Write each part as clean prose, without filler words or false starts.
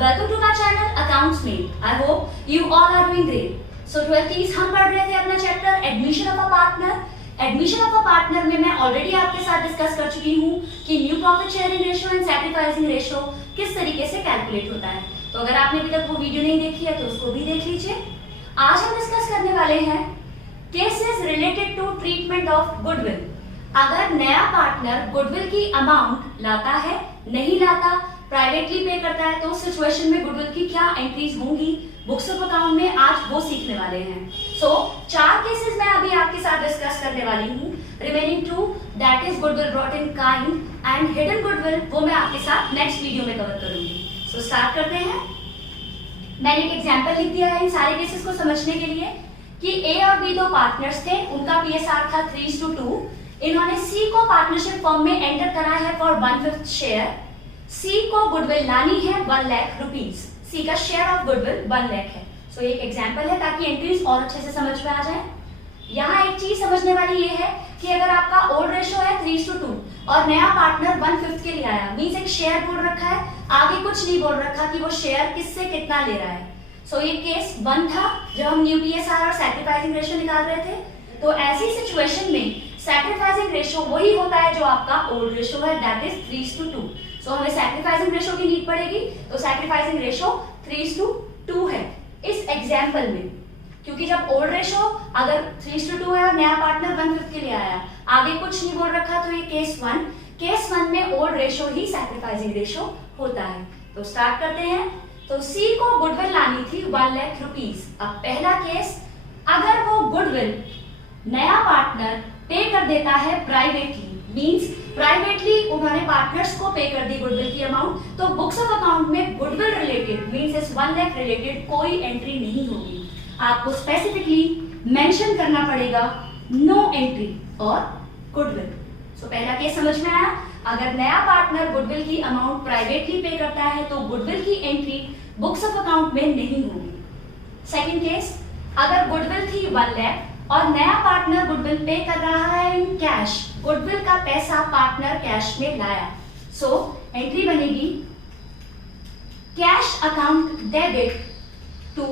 Welcome to my channel Accounts Made. I hope you all are doing great. So 12th हम पढ़ रहे थे अपना chapter admission of a partner. Admission of a partner में मैं already आपके साथ डिस्कस कर चुकी हूँ कि new profit sharing ratio and sacrificing ratio किस तरीके से कैलकुलेट होता है। तो अगर आपने अभी तक वो वीडियो नहीं देखी है तो उसको भी देख लीजिए। आज हम डिस्कस करने वाले हैं cases related to treatment of goodwill. अगर नया पार्टनर गुडविल की अमाउंट लाता है, नहीं लाता, प्राइवेटली पे करता है, तो उस सिचुएशन में गुडविल की क्या एंट्रीज होंगी बुक्स ऑफ अकाउंट में, आज वो सीखने वाले हैं। सो 4 केसेस मैं अभी आपके साथ डिस्कस करने वाली हूँ। Remaining 2 that is goodwill brought in kind and hidden goodwill, वो मैं आपके साथ नेक्स्ट वीडियो में कवर करूंगी। सो स्टार्ट करते हैं। मैंने एक एग्जांपल लिख दिया है इन सारे केसेस को समझने के लिए कि ए और बी दो पार्टनर्स थे, उनका पीएसआर था 3:2। इन्होंने सी को पार्टनरशिप फॉर्म में एंटर करा है फॉर 1/5 शेयर। सी को गुडविल लानी है 1 लाख रुपीज। सी का शेयर ऑफ गुडविल 1 लाख है। सो एक एग्जांपल है ताकि एंट्रीज और अच्छे से समझ में आ जाए। यहाँ एक चीज समझने वाली ये है कि अगर आपका ओल्ड रेशो है 3:2 और नया पार्टनर 1/5 के लिए आया, मींस एक शेयर बोल रखा है, आगे कुछ नहीं बोल रखा कि वो शेयर किससे कितना ले रहा है। सो ये केस 1 था जब हम न्यू पीएसआर और सैक्रिफाइसिंग रेशियो निकाल रहे थे। तो ऐसी सिचुएशन में सैक्रिफाइसिंग रेशियो वही होता है जो आपका ओल्ड रेशियो है, दैट इज 3:2। सो हमें सैक्रिफाइसिंग रेशियो की नीड पड़ेगी, तो सैक्रिफाइसिंग रेशियो 3:2 है इस एग्जांपल में, क्योंकि जब ओल्ड रेशियो अगर 3:2 है और नया पार्टनर 1/5 के लिए आया, आगे कुछ नहीं बोल रखा, तो ये केस 1। केस 1 में ओल्ड रेशियो ही सैक्रिफाइसिंग रेशियो होता है। तो स्टार्ट करते हैं। तो सी को गुडविल लानी थी 1 लाख रुपीज। अब पहला केस, अगर वो गुडविल नया पार्टनर पे कर देता है प्राइवेटली, मींस प्राइवेटली उन्होंने पार्टनर्स को पे कर दी गुडविल की अमाउंट, तो बुक्स ऑफ अकाउंट में गुडविल रिलेटेड मींस इस 1 लाख रिलेटेड कोई एंट्री नहीं होगी। आपको स्पेसिफिकली मेंशन करना पड़ेगा नो एंट्री और गुडविल। सो पहला केस समझ में आया। अगर नया पार्टनर गुडविल की अमाउंट प्राइवेटली पे करता है तो गुडविल की एंट्री बुक्स ऑफ अकाउंट में नहीं होगी। सेकंड केस, अगर गुडविल थी 1 लाख और नया पार्टनर गुडविल पे कर रहा है इन कैश, गुडविल का पैसा पार्टनर कैश में लाया। सो एंट्री बनेगी cash account debit to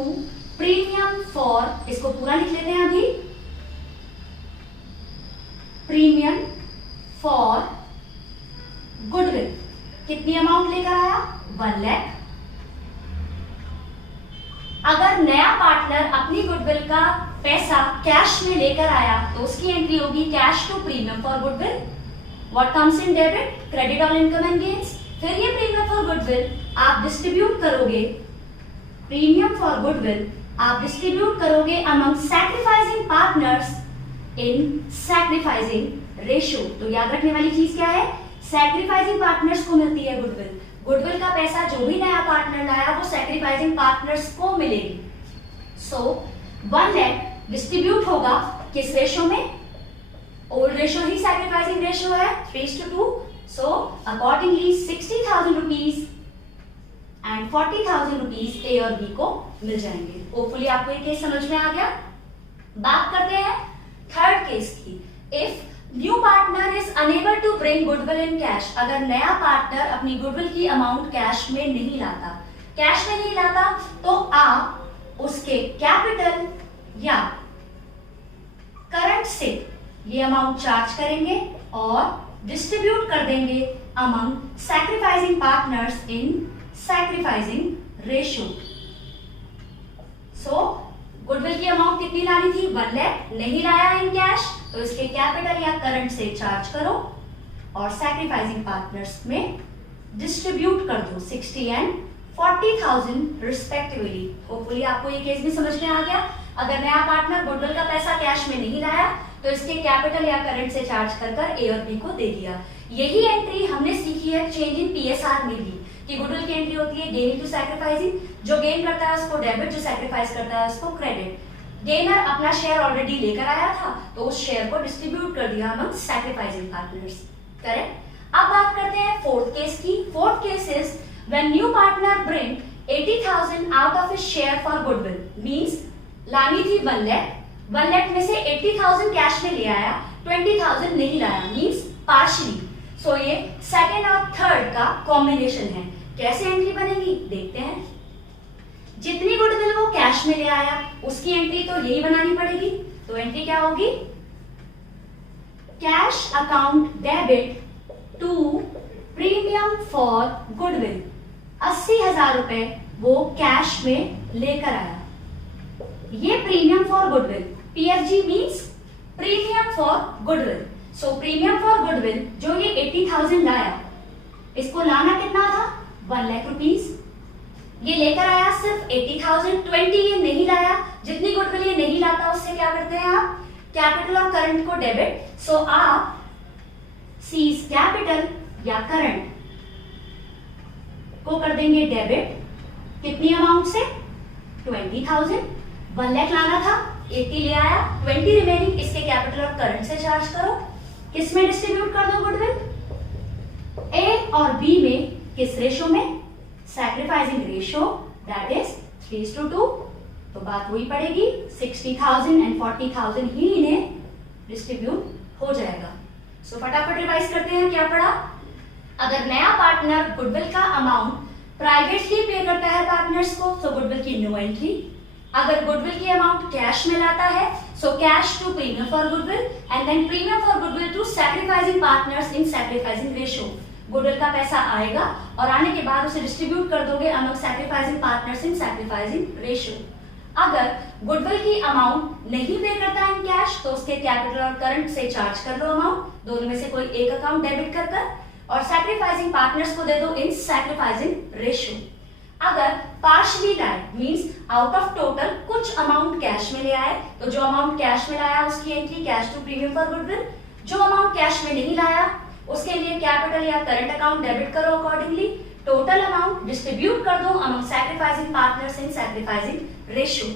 premium for, इसको पूरा लिख लेते हैं अभी, प्रीमियम फॉर गुडविल। कितनी अमाउंट लेकर आया? 1 लाख। अगर नया पार्टनर अपनी गुडविल का पैसा कैश में लेकर आया तो उसकी एंट्री होगी cash to premium for goodwill. What comes in debit? Credit on income and gains. फिर ये प्रीमियम फॉर गुडविल आप डिस्ट्रीब्यूट करोगे, प्रीमियम फॉर गुडविल आप डिस्ट्रीब्यूट करोगे among sacrificing partners in sacrificing ratio. तो याद रखने वाली चीज क्या है? सैक्रिफाइसिंग पार्टनर्स को मिलती है गुडविल। गुडविल का पैसा जो भी नया पार्टनर लाया वो सैक्रिफाइसिंग पार्टनर्स को मिलेगी। सो 1 लाख डिस्ट्रीब्यूट होगा किस रेशियो में? ओल्ड रेशियो ही सैक्रिफाइसिंग रेशियो है 3:2। So accordingly 60,000 rupees and 40,000 rupees A और बी को मिल जाएंगे। होपफुली आपको ये केस समझ में आ गया। बात करते हैं थर्ड केस की। If new partner is unable to bring goodwill in cash, अगर नया पार्टनर अपनी गुडविल की अमाउंट कैश में नहीं लाता, कैश में नहीं लाता, तो आप उसके कैपिटल या करंट से ये अमाउंट चार्ज करेंगे और डिस्ट्रीब्यूट कर देंगे among sacrificing partners in sacrificing ratio. So goodwill की अमाउंट कितनी लानी थी? 1 लाख। नहीं लाया इन कैश तो इसके कैपिटल या करंट से चार्ज करो और सैक्रिफाइसिंग पार्टनर्स में डिस्ट्रीब्यूट कर दो 60 एंड 40,000 रिस्पेक्टिवली। होपफुली आपको ये केस भी समझ में आ गया। अगर नया पार्टनर गुडविल का पैसा कैश में नहीं लाया तो इसके कैपिटल या करंट से चार्ज कर ए और बी को दे दिया। यही एंट्री हमने सीखी है चेंज इन पीएसआर में भी, कि गुडविल की एंट्री होती है गेन टू सैक्रिफाइसिंग। जो गेन करता है उसको डेबिट, जो सैक्रिफाइस करता है उसको क्रेडिट। गेनर अपना शेयर ऑलरेडी लेकर आया था तो उस शेयर को डिस्ट्रीब्यूट कर दिया अमंग सैक्रिफाइसिंग पार्टनर्स। करेक्ट। अब बात करते हैं फोर्थ केस की। Fourth case is when new partner bring 80,000 out of his share for goodwill, means लानी थी 1 लाख, 1 लाख में से 80,000 कैश में ले आया, 20,000 नहीं लाया, मींस पार्शियली। सो ये सेकंड और थर्ड का कॉम्बिनेशन है। कैसे एंट्री बनेगी देखते हैं। जितनी गुडविल वो कैश में ले आया उसकी एंट्री तो यही बनानी पड़ेगी। तो एंट्री क्या होगी, cash account debit to premium for goodwill. 80,000 रुपए वो कैश में लेकर आया। ये premium for goodwill, PFG means premium for goodwill. So premium for goodwill जो ये 80,000 लाया, इसको लाना कितना था 1 लाख रुपीस। ये लेकर आया सिर्फ 80,000, 20 ये नहीं लाया। जितनी गुडविल ये नहीं लाता उससे क्या करते हैं आप, कैपिटल और करंट को डेबिट। सो आप सीज कैपिटल या करंट को कर देंगे डेबिट। कितनी अमाउंट से, 20,000। 1 लाख लाना था, 80 ले आया, 20 रिमेनिंग इसके कैपिटल और करंट से चार्ज करो। किस में डिस्ट्रीब्यूट कर दो गुडविल, A और B में। किस रेशो में, सैक्रिफाइसिंग रेशो, दैट इज 3:2। तो बात वही पड़ेगी, 60,000 एंड 40,000 ही इन्हें डिस्ट्रीब्यूट हो जाएगा। सो फटाफट रिवाइज करते हैं क्या पढ़ा। अगर नया पार्टनर गुडविल का अमाउंट प्राइवेटली पे करता है पार्टनर्स को, तो गुडविल की नो एंट्री। अगर गुडविल की अमाउंट कैश में लाता है, so cash to premium for goodwill and then premium for goodwill to sacrificing partners in sacrificing ratio. Goodwill का पैसा आएगा और आने के बाद उसे डिस्ट्रीब्यूट कर दोगे among sacrificing partners in sacrificing ratio. अगर गुडविल की अमाउंट नहीं पे करता इन कैश, तो उसके कैपिटल और करंट से चार्ज कर लो अमाउंट, दोनों में से कोई एक अकाउंट डेबिट कर और सैक्रिफाइसिंग पार्टनर्स को दे दो इन सैक्रिफाइसिंग रेशो। अगर partially laid means out of total कुछ अमाउंट कैश में ले आए, तो जो अमाउंट कैश में लाया उसकी entry cash to premium for goodwill. जो अमाउंट कैश में नहीं लाया उसके लिए कैपिटल या करंट अकाउंट डेबिट करो अकॉर्डिंगली। टोटल अमाउंट डिस्ट्रीब्यूट कर दो among sacrificing partners in sacrificing ratio.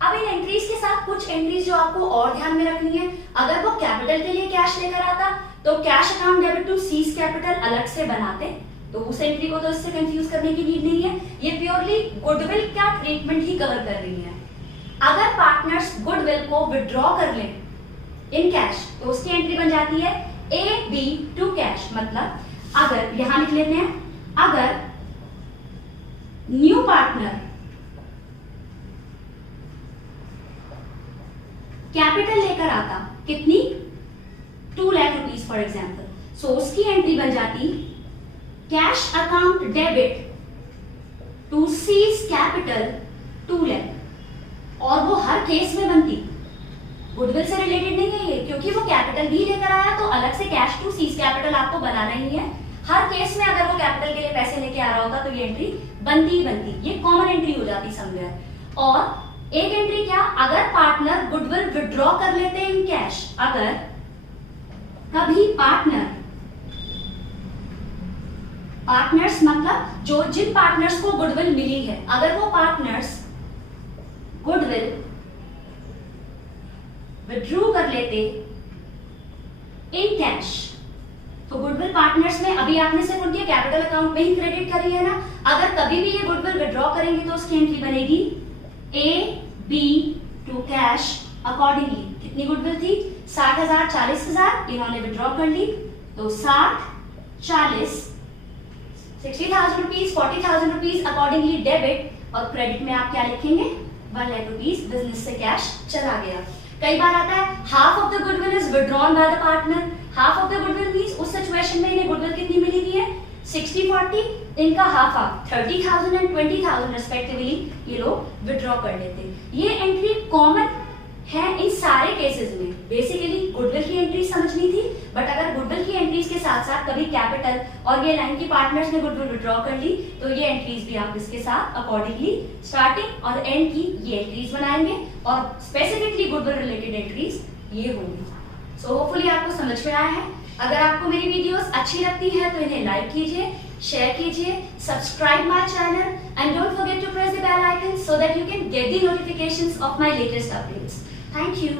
अब इन एंट्रीज के साथ कुछ एंट्रीज जो आपको और ध्यान में रखनी है। अगर वो कैपिटल के लिए कैश लेकर आता तो cash account debit to C's capital अलग से बनाते, तो उस एंट्री को तो इससे कंफ्यूज करने की नीड नहीं है। ये प्योरली गुडविल का ट्रीटमेंट ही कवर कर रही है। अगर पार्टनर्स गुडविल को विड्रॉ कर लें इन कैश, तो उसकी एंट्री बन जाती है AB टू कैश। मतलब अगर यहां लिख लेते हैं, अगर न्यू पार्टनर कैपिटल लेकर आता, कितनी 2 lakh rupees for example, so उसकी एंट्री बन जाती cash account debit to C's capital 2 lakh. और वो हर केस में बनती, गुडविल से रिलेटेड नहीं है ये, क्योंकि वो कैपिटल भी लेकर आया तो अलग से कैश टू सीज कैपिटल आपको बनाना ही है। हर केस में अगर वो कैपिटल के लिए पैसे लेके आ रहा होता तो ये एंट्री बनती ही बनती, ये कॉमन एंट्री हो जाती समवेयर। और एक एंट्री क्या, अगर पार्टनर गुडविल विड्रॉ कर लेते हैं इन कैश। अगर कभी पार्टनर्स मतलब जो जिन पार्टनर्स को गुडविल मिली है, अगर वो पार्टनर्स गुडविल विड्रॉ कर लेते इन कैश, तो गुडविल पार्टनर्स में अभी आपने सिर्फ उनके कैपिटल अकाउंट में ही क्रेडिट करी है ना। अगर कभी भी ये गुडविल विड्रॉ करेंगे तो उसकी एंट्री बनेगी AB टू कैश अकॉर्डिंगली। कितनी गुडविल थी, 60,000, 40,000, इन्होंने विड्रॉ कर ली, तो 60, 40, 60,000 रुपीज, 40,000 रुपीज अकॉर्डिंगली डेबिट। और क्रेडिट में आप क्या लिखेंगे, 1 लाख रुपीज बिजनेस से कैश चला गया। कई बार आता है half of the goodwill is withdrawn by the partner. Half of the goodwill means उस सिचुएशन में इन्हें गुडविल कितनी मिली हुई है, 60-40, इनका हाफ 30,000 एंड 20,000 रिस्पेक्टिवली ये लोग विड्रॉ कर लेते हैं। ये एंट्री कॉमन है इन सारे केसेस में। बेसिकली गुडविल की एंट्री समझनी थी, बट अगर गुडविल की एंट्रीज के साथ साथ कभी कैपिटल और ये लाइन की पार्टनर्स ने गुडविल विड्रॉ कर ली, तो ये एंट्रीज भी आप इसके साथ अकॉर्डिंगली स्टार्टिंग और एंड की ये एंट्रीज बनाएंगे और स्पेसिफिकली गुडविल रिलेटेड एंट्रीज ये होंगी। सो होपफुली आपको समझ में आया है। अगर आपको मेरी वीडियोस अच्छी लगती है तो इन्हें लाइक कीजिए, शेयर कीजिए, subscribe my channel and don't forget to press the bell icon so that you can get the notifications of my latest updates. Thank you.